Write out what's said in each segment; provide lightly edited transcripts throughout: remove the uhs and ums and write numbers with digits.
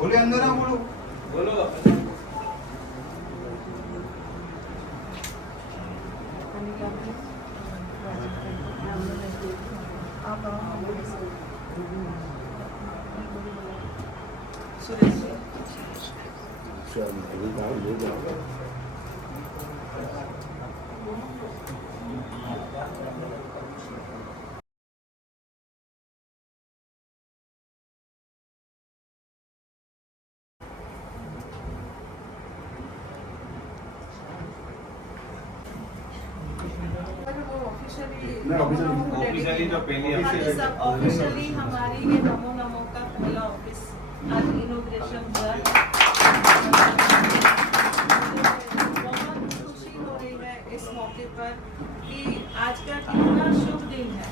बोले अंदर ना बोलो बोलो ऑफिशियली जो पहली ऑफिशियली हमारी ये नमो नमो का पहला ऑफिस आज इनॉग्रेशन हुआ है। बहुत खुशी हो रही है इस मौके पर कि आज का कितना शुभ दिन है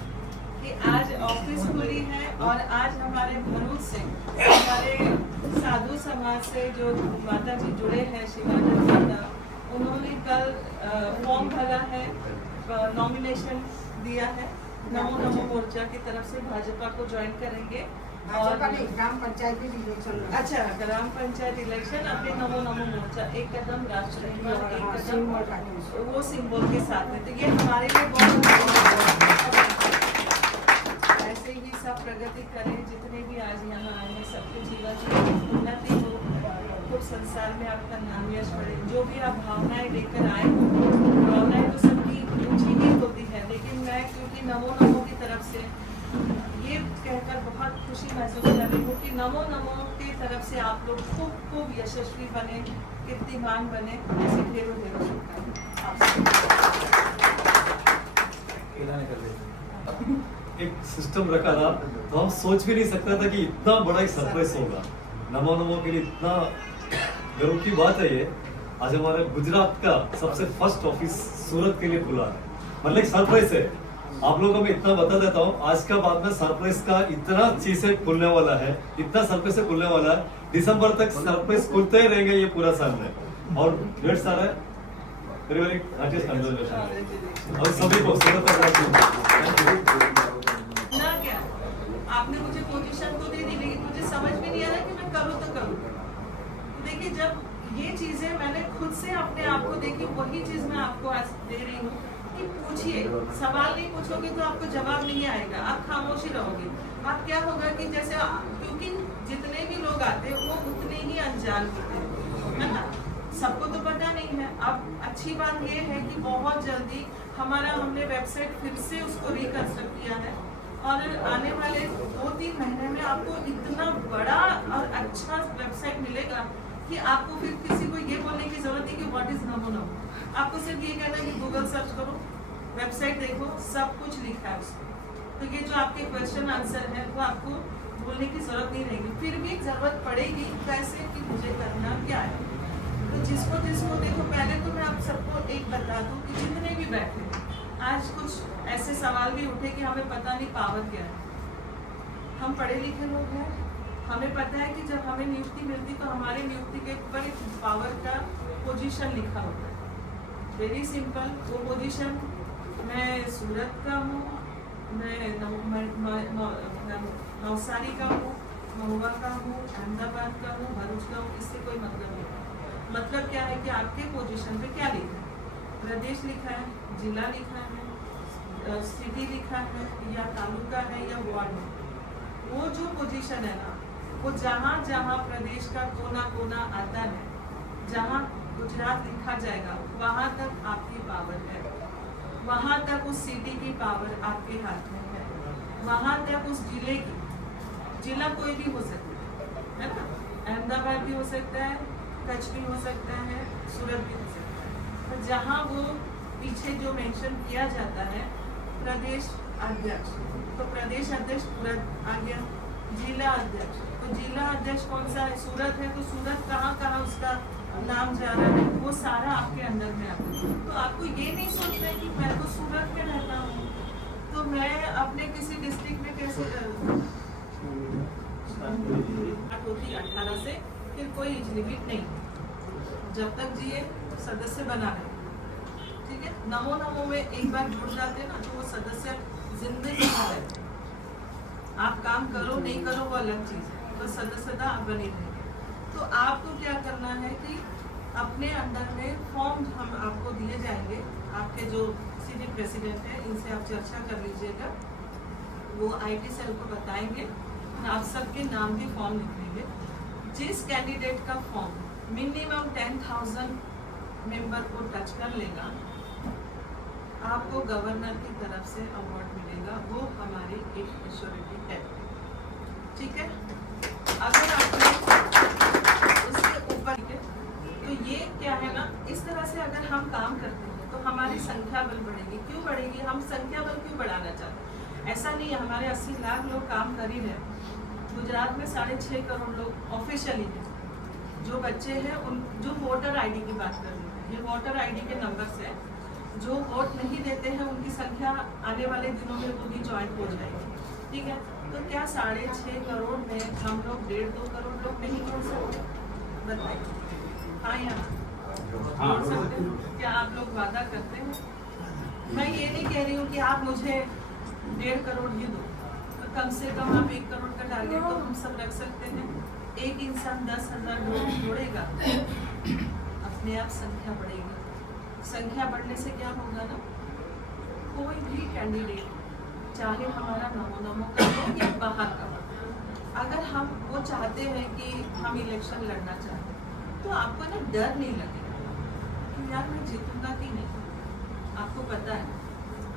कि आज ऑफिस खुली है और आज हमारे भरूच से हमारे साधु समाज से जो माता जी जुड़े हैं शिवानंद माता, उन्होंने कल फॉर्म भरा है, नॉमिनेशन दिया है। नमो नमो मोर्चा की तरफ से भाजपा को ज्वाइन करेंगे और ग्राम पंचायत इलेक्शन। अच्छा, ग्राम पंचायत इलेक्शन अपने नमो नमो मोर्चा एक कदम राष्ट्र निर्माण, एक कदम वो सिंबल के साथ में, तो ये हमारे लिए बहुत ऐसे ही सब प्रगति करें। जितने भी आज यहाँ आए हैं सबके जीवन में उन्नति हो, खूब संसार में आपका नाम यश बढ़े। जो भी आप भावनाएं लेकर आए, भावनाएं तो सबकी ऊंची ही होती है, लेकिन मैं क्योंकि नमो नमो की तरफ से ये कहकर बहुत खुशी महसूस कर रही हूँ कि नमो नमो की तरफ से आप लोग खूब खूब यशस्वी बने, कीर्तिमान बने। ऐसी ढेरों ढेरों शुभकामनाएं। एक सिस्टम रखा था तो हम सोच भी नहीं सकता था कि इतना बड़ा एक सरप्राइज होगा। नमो नमो के लिए इतना गर्व की बात है ये। आज हमारे गुजरात का सबसे फर्स्ट ऑफिस सूरत के लिए खुला है, मतलब एक सरप्राइज है। आप लोगों को मैं इतना बता देता हूँ, आज का बाद में सरप्राइज का इतना चीजें खुलने वाला है, इतना सरप्राइज से खुलने वाला है। दिसंबर तक सरप्राइज खुलते ही रहेंगे ये पूरा साल में। और ढेर सारा वेरी वेरी हार्टिएस्ट कांग्रेचुलेशन और सभी को सूरत ना क्या आपने मुझे पोजीशन तो दे दी, लेकिन मुझे समझ में नहीं आ रहा कि मैं करूँ तो करूँ। देखिए, जब ये चीजें मैंने खुद से अपने आप को देखी, वही चीज मैं आपको आज दे रही हूँ कि पूछिए। सवाल नहीं पूछोगे तो आपको जवाब नहीं आएगा, आप खामोशी रहोगे। अब क्या होगा कि जैसे क्योंकि जितने भी लोग आते हैं वो उतने ही अनजान होते हैं, है ना, सबको तो पता नहीं है। अब अच्छी बात ये है कि बहुत जल्दी हमने वेबसाइट फिर से उसको रिकंस्ट्रक्ट किया है और आने वाले 2-3 महीने में आपको इतना बड़ा और अच्छा वेबसाइट मिलेगा कि आपको फिर किसी को ये बोलने की जरूरत नहीं कि व्हाट इज नमो नमो। आपको सिर्फ ये कहना है कि गूगल सर्च करो, वेबसाइट देखो, सब कुछ लिखा है उसमें। तो ये जो आपके क्वेश्चन आंसर है वो आपको बोलने की जरूरत नहीं रहेगी। फिर भी जरूरत पड़ेगी कैसे कि मुझे करना क्या है। तो जिसको देखो, पहले तो मैं आप सबको एक बता दूं कि जितने भी बैठे आज कुछ ऐसे सवाल भी उठे कि हमें पता नहीं पावर क्या है। हम पढ़े लिखे लोग हैं, हमें पता है कि जब हमें नियुक्ति मिलती तो हमारे नियुक्ति के ऊपर एक पावर का पोजीशन लिखा होता है। वेरी सिंपल, वो पोजीशन मैं सूरत का हूँ, मैं नवसारी का हूँ, महुआ का हूँ, अहमदाबाद का हूँ, भरूच का हूँ, इससे कोई मतलब नहीं। मतलब क्या है कि आपके पोजीशन पे क्या लिखा है, प्रदेश लिखा है, जिला लिखा है, सिटी लिखा है, या तालुका है, या वार्ड है। वो जो पोजीशन है ना, वो जहाँ जहाँ प्रदेश का कोना कोना आता है, जहाँ गुजरात लिखा जाएगा वहाँ तक आपकी पावर है, वहाँ तक उस सिटी की पावर आपके हाथ में है, वहाँ तक उस जिले की, जिला कोई भी हो सकता है ना, अहमदाबाद भी हो सकता है, कच्छ भी हो सकता है, सूरत भी हो सकता है। तो जहाँ वो पीछे जो मेंशन किया जाता है प्रदेश अध्यक्ष, तो प्रदेश अध्यक्ष सूरत आ गया। जिला अध्यक्ष, तो जिला अध्यक्ष कौन सा है, सूरत है, तो सूरत कहाँ कहाँ उसका नाम जा रहा है वो सारा आपके अंदर में आता है। तो आपको ये नहीं सोचना है कि मैं तो सूरत में रहता हूँ तो मैं अपने किसी डिस्ट्रिक्ट में कैसे होती 18 से फिर कोई एज लिमिट नहीं, जब तक जिए सदस्य बना रहे। ठीक है, नमो नमो में एक बार जुड़ जाते हैं ना तो वो सदस्य जिंदगी भर, आप काम करो नहीं करो वो अलग चीज है, तो सदस्यता आप बनी रहेगी। तो आपको क्या करना है कि अपने अंडर में फॉर्म हम आपको दिए जाएंगे, आपके जो सिटी प्रेसिडेंट है इनसे आप चर्चा कर लीजिएगा, वो IT सेल को बताएंगे और आप सबके नाम के फॉर्म लिखेंगे। जिस कैंडिडेट का फॉर्म मिनिमम 10,000 मेंबर को टच कर लेगा, आपको गवर्नर की तरफ से अवार्ड मिलेगा, वो हमारी एक एश्योरिटी है, ठीक है। अगर आपने उसके ऊपर, तो ये क्या है ना, इस तरह से अगर हम काम करते हैं तो हमारी संख्या बल बढ़ेगी। क्यों बढ़ेगी? हम संख्या बल क्यों बढ़ाना चाहते हैं? ऐसा नहीं है, हमारे 80 लाख लोग काम कर ही रहे। गुजरात में 6.5 करोड़ लोग ऑफिशियली हैं। जो बच्चे हैं उन, जो वोटर ID की बात कर रहे हैं, ये वोटर ID के नंबर से, जो वोट नहीं देते हैं उनकी संख्या आने वाले दिनों में वो भी ज्वाइन हो जाएगी, ठीक है। तो क्या 6.5 करोड़ में हम लोग 1.5-2 करोड़ लोग नहीं जोड़ सकते? बताइए, हाँ या ना? जोड़ सकते हैं? क्या आप लोग वादा करते हैं? मैं ये नहीं कह रही हूँ कि आप मुझे 1.5 करोड़ ही दो, तो कम से कम आप 1 करोड़ का टारगेट तो हम सब रख सकते हैं। एक इंसान 10,000 लोग जोड़ेगा, अपने आप संख्या बढ़ेगी। संख्या बढ़ने से क्या होगा ना, कोई भी कैंडिडेट, चाहे हमारा नमो का हो या बाहर का हो, अगर हम वो चाहते हैं कि हम इलेक्शन लड़ना चाहते हैं, तो आपको ना डर नहीं लगेगा कि यार मैं जीतूंगा कि नहीं। आपको पता है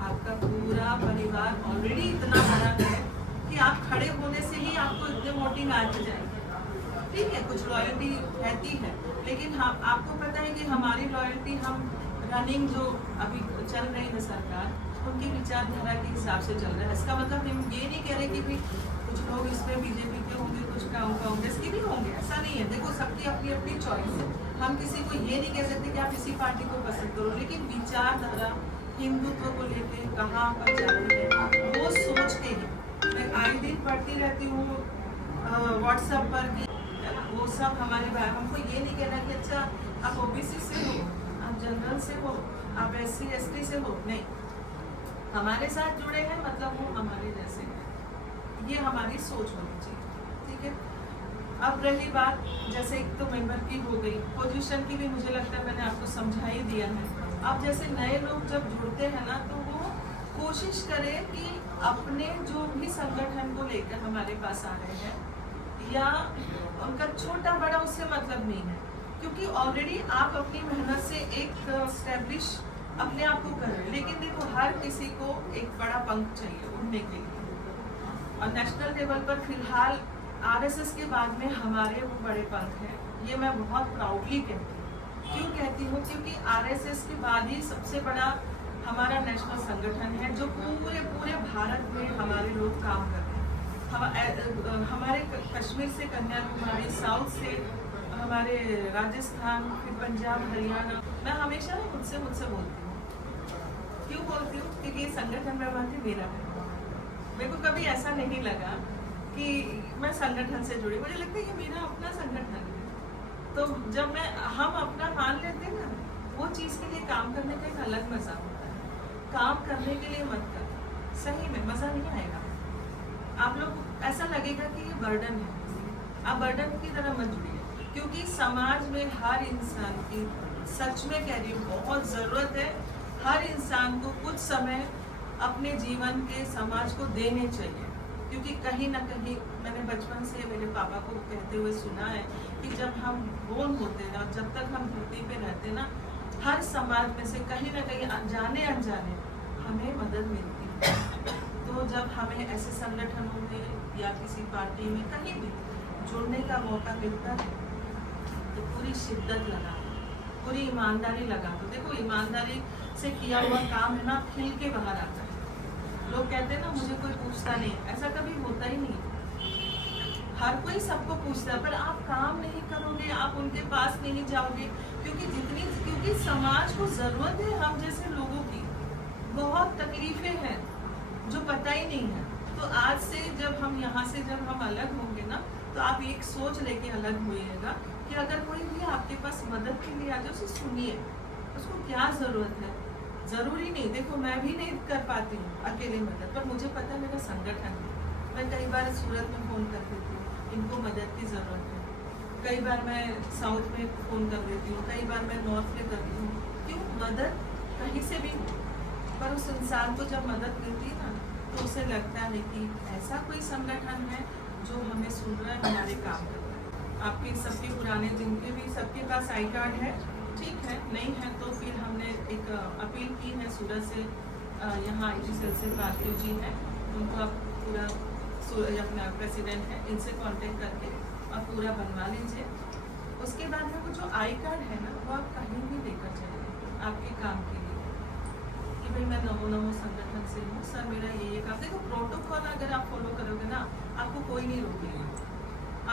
आपका पूरा परिवार ऑलरेडी इतना बड़ा है कि आप खड़े होने से ही आपको इतने वोटिंग आ जाएगी, ठीक है। कुछ लॉयल्टी रहती है, लेकिन हाँ आपको पता है कि हमारी लॉयल्टी, हम रनिंग जो अभी चल रही है सरकार, उनकी विचारधारा के हिसाब से चल रहा है। इसका मतलब हम ये नहीं कह रहे कि भी कुछ लोग इसमें BJP के होंगे, कुछ कांग्रेस के भी होंगे, ऐसा नहीं है। देखो सबकी अपनी अपनी चॉइस है, हम किसी को ये नहीं कह सकते कि आप इसी पार्टी को पसंद करो, लेकिन विचारधारा हिंदुत्व को लेके कहाँ पर जा रही है वो सोच के ही। मैं आए दिन पढ़ती रहती हूँ व्हाट्सएप पर कि वो सब हमारे भाई, हमको ये नहीं कहना कि अच्छा आप OBC से हो, आप जनरल से हो, आप SC ST से हो, नहीं, हमारे साथ जुड़े हैं मतलब वो हमारे जैसे हैं। ये हमारी सोच होनी चाहिए, ठीक है। अब रही बात, जैसे एक तो मेंबर की हो गई, पोजीशन की भी मुझे लगता है मैंने आपको समझा ही दिया है। अब जैसे नए लोग जब जुड़ते हैं ना, तो वो कोशिश करें कि अपने जो भी संगठन को लेकर हमारे पास आ रहे हैं, या उनका छोटा बड़ा उससे मतलब नहीं है, क्योंकि ऑलरेडी आप अपनी मेहनत से एक स्टैब्लिश अपने आप को कर रहे हैं। लेकिन देखो हर किसी को एक बड़ा पंख चाहिए उड़ने के लिए, और नेशनल लेवल पर फिलहाल RSS के बाद में हमारे वो बड़े पंख हैं। ये मैं बहुत प्राउडली कहती हूँ। क्यों कहती हूँ? क्योंकि RSS के बाद ही सबसे बड़ा हमारा नेशनल संगठन है, जो पूरे भारत में हमारे लोग काम कर रहे हैं। हमारे कश्मीर से कन्याकुमारी, साउथ से हमारे राजस्थान, फिर पंजाब, हरियाणा। मैं हमेशा ना मुझसे बोलती हूँ। क्यों बोलती हूँ? क्योंकि संगठन में मेरा है। मेरे को कभी ऐसा नहीं लगा कि मैं संगठन से जुड़ी, मुझे लगता है ये मेरा अपना संगठन है। तो जब हम अपना मान लेते हैं ना, वो चीज़ के लिए काम करने का एक अलग मज़ा होता है। काम करने के लिए मत कर, सही में मज़ा नहीं आएगा। आप लोग ऐसा लगेगा कि ये बर्डन है, आप बर्डन की तरह मत जुड़िए, क्योंकि समाज में हर इंसान की, सच में कह रही हूँ, बहुत ज़रूरत है। हर इंसान को कुछ समय अपने जीवन के समाज को देने चाहिए, क्योंकि कहीं ना कहीं मैंने बचपन से मेरे पापा को कहते हुए सुना है कि जब हम बोन होते ना, जब तक हम धरती पे रहते ना, हर समाज में से कहीं ना कहीं जाने अनजाने हमें मदद मिलती है। तो जब हमें ऐसे संगठनों में या किसी पार्टी में कहीं भी जुड़ने का मौका मिलता है, तो पूरी शिद्दत लगा, पूरी ईमानदारी लगा। तो देखो ईमानदारी से किया हुआ काम है ना, खिल के बाहर आता है। लोग कहते हैं ना मुझे कोई पूछता नहीं, ऐसा कभी होता ही नहीं। हर कोई सबको पूछता है, पर आप काम नहीं करोगे, आप उनके पास नहीं जाओगे, क्योंकि समाज को ज़रूरत है हम जैसे लोगों की। बहुत तकलीफें हैं जो पता ही नहीं है। तो आज से जब हम यहाँ से जब हम अलग होंगे ना, तो आप एक सोच लेके अलग होइएगा कि अगर कोई भी आपके पास मदद के लिए आ जाए, उसे सुनिए, उसको क्या ज़रूरत है। ज़रूरी नहीं, देखो मैं भी नहीं कर पाती हूँ अकेले मदद, पर मुझे पता है मेरा संगठन है। मैं कई बार सूरत में फ़ोन कर देती हूँ, इनको मदद की ज़रूरत है, कई बार मैं साउथ में फ़ोन कर देती हूँ, कई बार मैं नॉर्थ में करती हूँ। क्यों? मदद कहीं से भी हो, पर उस इंसान को जब मदद मिलती है ना, तो उसे लगता है कि ऐसा कोई संगठन है जो हमें सुन रहा है, हमारे काम कर रहा है। आपके सबके पुराने जिनके भी सबके पास आई कार्ड है, ठीक है, नहीं है तो फिर हमने एक अपील की है सूरत से, यहाँ IG सेल से पार्थिव जी हैं, उनको आप पूरा अपना प्रेसिडेंट है, इनसे कांटेक्ट करके आप पूरा बनवा लीजिए। उसके बाद में वो जो आई कार्ड है ना, वो आप कहीं भी लेकर जाइए आपके काम के लिए, कि भाई मैं नमो नमो संगठन से हूँ, सर मेरा ये काम। देखो प्रोटोकॉल अगर आप फॉलो करोगे ना, आपको कोई नहीं रोकेगा।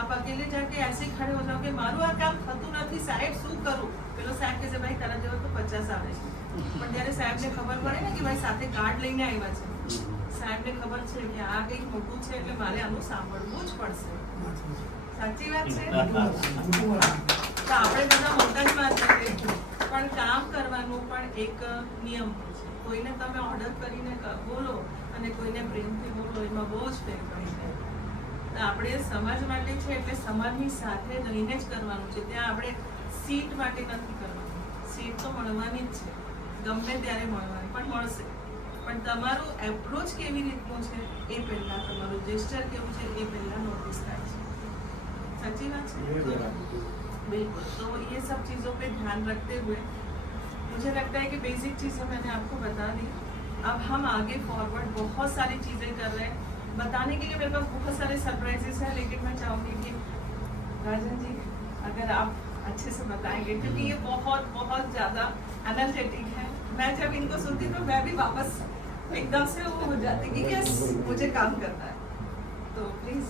आप अकेले जाके ऐसे खड़े हो जाओगे, मारू आ काम थતું નથી સાહેબ શું કરું, પેલો સાહેબ કહે છે ભાઈ તારા જેવો તો 50 આવે છે, પણ જ્યારે સાહેબને ખબર પડે ને કે ભાઈ સાથે કાર્ડ લઈને આવ્યા છે, સાહેબને ખબર છે કે આ કંઈક મોટું છે એટલે મારે આનું સાંભળવું જ પડશે. સાચી વાત છે. તો આપણે બધા મોટા જ વાત કરીએ, પણ કામ કરવાનું પણ એક નિયમ હોય છે. કોઈને તમે ઓર્ડર કરીને બોલો અને કોઈને પ્રેમથી બોલો, એમાં બહુ જ ફેર પડી જાય. આપણે સમાજ માટે છે એટલે સમાજની સાથે રહીને જ કરવાનું છે. ત્યાં આપણે સીટ માટે નથી કરવાનું. સીટ તો મળવાની જ છે, ગમે ત્યારે મળવાની, પણ મળશે. પણ તમારું એપ્રોચ કેવી રીતનું છે એ પહેલાં, તમારું જેસ્ચર કેવું છે એ પહેલાં નોટિસ થાય છે. સાચી વાત છે. बिल्कुल. तो ये सब चीज़ों पे ध्यान रखते हुए मुझे लगता है कि बेसिक चीज़ें मैंने आपको बता दी. अब हम आगे फॉरवर्ड बहुत सारी चीज़ें कर रहे हैं. बताने के लिए मेरे पास बहुत सारे सरप्राइजेस हैं, लेकिन मैं चाहूँगी कि राजन जी अगर आप अच्छे से बताएंगे, क्योंकि ये बहुत बहुत ज़्यादा एनर्जेटिक है. मैं जब इनको सुनती तो मैं भी वापस एकदम से वो हो जाती कि यस मुझे काम करना है. तो प्लीज़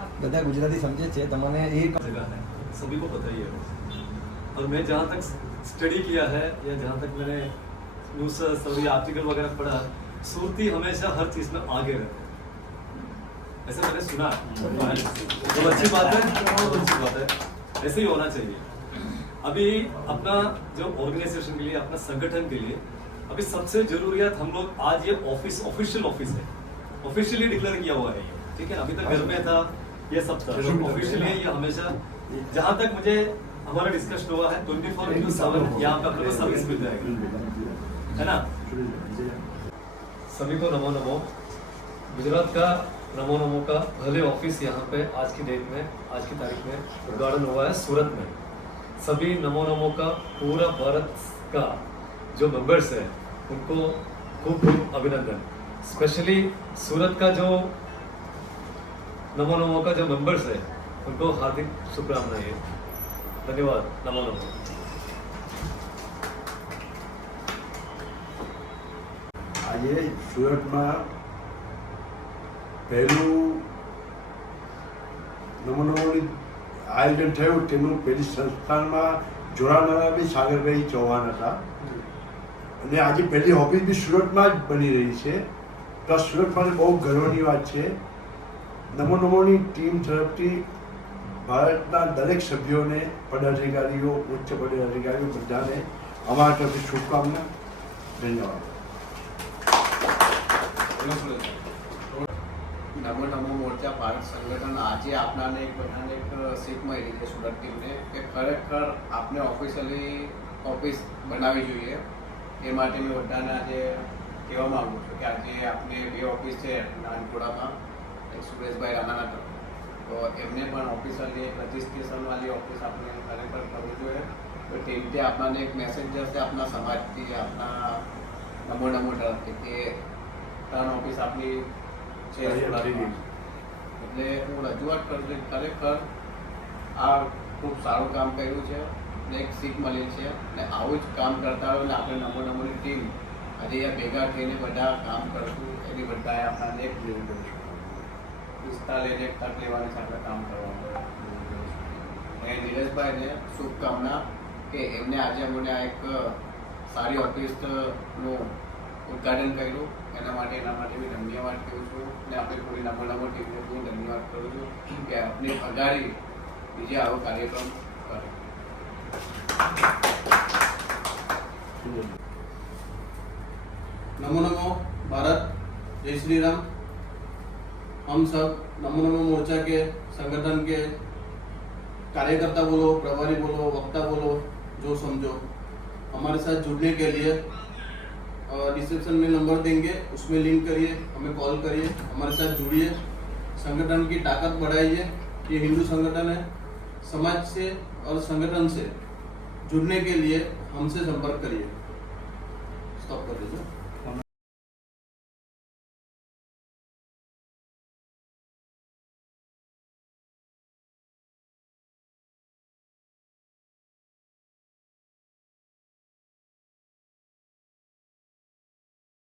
आप બધા ગુજરાતી સમજે છે, તમને એ जगह है, सभी को पता ही है. और मैं जहाँ तक स्टडी किया है या जहाँ तक मैंने न्यूज़ सभी आर्टिकल वगैरह पढ़ा, सूरती हमेशा हर चीज़ में आगे रहते हैं, ऐसा मैंने सुना है. तो अच्छी बात है, बहुत अच्छी बात है, ऐसे ही होना चाहिए. अभी अपना जो ऑर्गेनाइजेशन के लिए, अपना संगठन के लिए अभी सबसे जरूरियात हम लोग आज ये ऑफिशियल ऑफिस है, ऑफिशियली डिक्लेयर किया हुआ है ये, ठीक है. अभी तक घर में था, ये सब था, ऑफिशियली ये हमेशा जहाँ तक मुझे हमारा डिस्कशन हुआ है 24/7 यहाँ पे अपने को सर्विस मिल जाएगा, है ना. सभी को नमो नमो. गुजरात का नमो नमो का भले ऑफिस यहाँ पे आज की डेट में, आज की तारीख में उद्घाटन हुआ है सूरत में. सभी नमो नमो का पूरा भारत का जो मेंबर्स है उनको खूब खूब अभिनंदन. स्पेशली सूरत का जो नमो नमो का जो मेंबर्स है उनको हार्दिक शुभकामनाएं. धन्यवाद. नमो नमो. આજે સુરતમાં પહેલું નમો નમોની આયોજન થયું, તેમનું પહેલી સંસ્થાનમાં જોડાનારા બી સાગરભાઈ ચૌહાણ હતા. અને આજે પહેલી ઓફિસ બી સુરતમાં જ બની રહી છે. તો સુરત માટે બહુ ગર્વની વાત છે. નમો નમોની ટીમ તરફથી ભારતના દરેક સભ્યોને, પદાધિકારીઓ, ઉચ્ચ પદાધિકારીઓ બધાને અમારા તરફથી શુભકામના. ધન્યવાદ. નમો નમો મોરચા ભારત સંગઠન આજે આપણાને એક બધાને એક શીખ મળી છે સુરત ટીમને કે ખરેખર આપને ઓફિશિયલી ઓફિસ બનાવવી જોઈએ. એ માટે મેં બધાને આજે કહેવા માગું છું કે આજે આપની બે ઓફિસ છે નાનપુરામાં, એક સુરેશભાઈ રાણાના તરફ, તો એમને પણ ઓફિશિયલી એક રજિસ્ટ્રેશનવાળી ઓફિસ આપણે ખરેખર કરવું જોઈએ. તો તે રીતે આપણાને એક મેસેજ જશે આપણા સમાજથી, આપણા નમો નમો તરફથી કે 3 ઓફિસ આપણી છે સુરતમાં. એટલે હું રજૂઆત કરું છું, ખરેખર આ ખૂબ સારું કામ કર્યું છે ને એક શીખ મળી છે. ને આવું જ કામ કરતા હોય ને આપણે નમો નમોની ટીમ આજે અહીંયા ભેગા થઈને બધા કામ કરશું, એની બધાએ આપણને એક વિસ્તાર લઈને એક તક લેવાની છે આપણે કામ કરવાનું. અને નીરજભાઈને શુભકામના કે એમને આજે અમને આ એક સારી ઓફિસનું ઉદ્ઘાટન કર્યું, એના માટે બી ધન્યવાદ કહું છું. ને આપણી પૂરી નમો નમો ટીમને હું ધન્યવાદ કરું છું કે આપણી અગાડી બીજે આવો કાર્યક્રમ કરે. नमो नमो भारत, जय श्री राम. हम सब नमो नमो मोर्चा के संगठन के कार्यकर्ता बोलो, प्रभारी बोलो, वक्ता बोलो, जो समझो, हमारे साथ जुड़ने के लिए रिसेप्शन में नंबर देंगे, उसमें लिंक करिए, हमें कॉल करिए, हमारे साथ जुड़िए, संगठन की ताकत बढ़ाइए। ये हिंदू संगठन है, समाज से और संगठन से जुड़ने के लिए हमसे संपर्क करिए। स्टॉप कर दीजिए।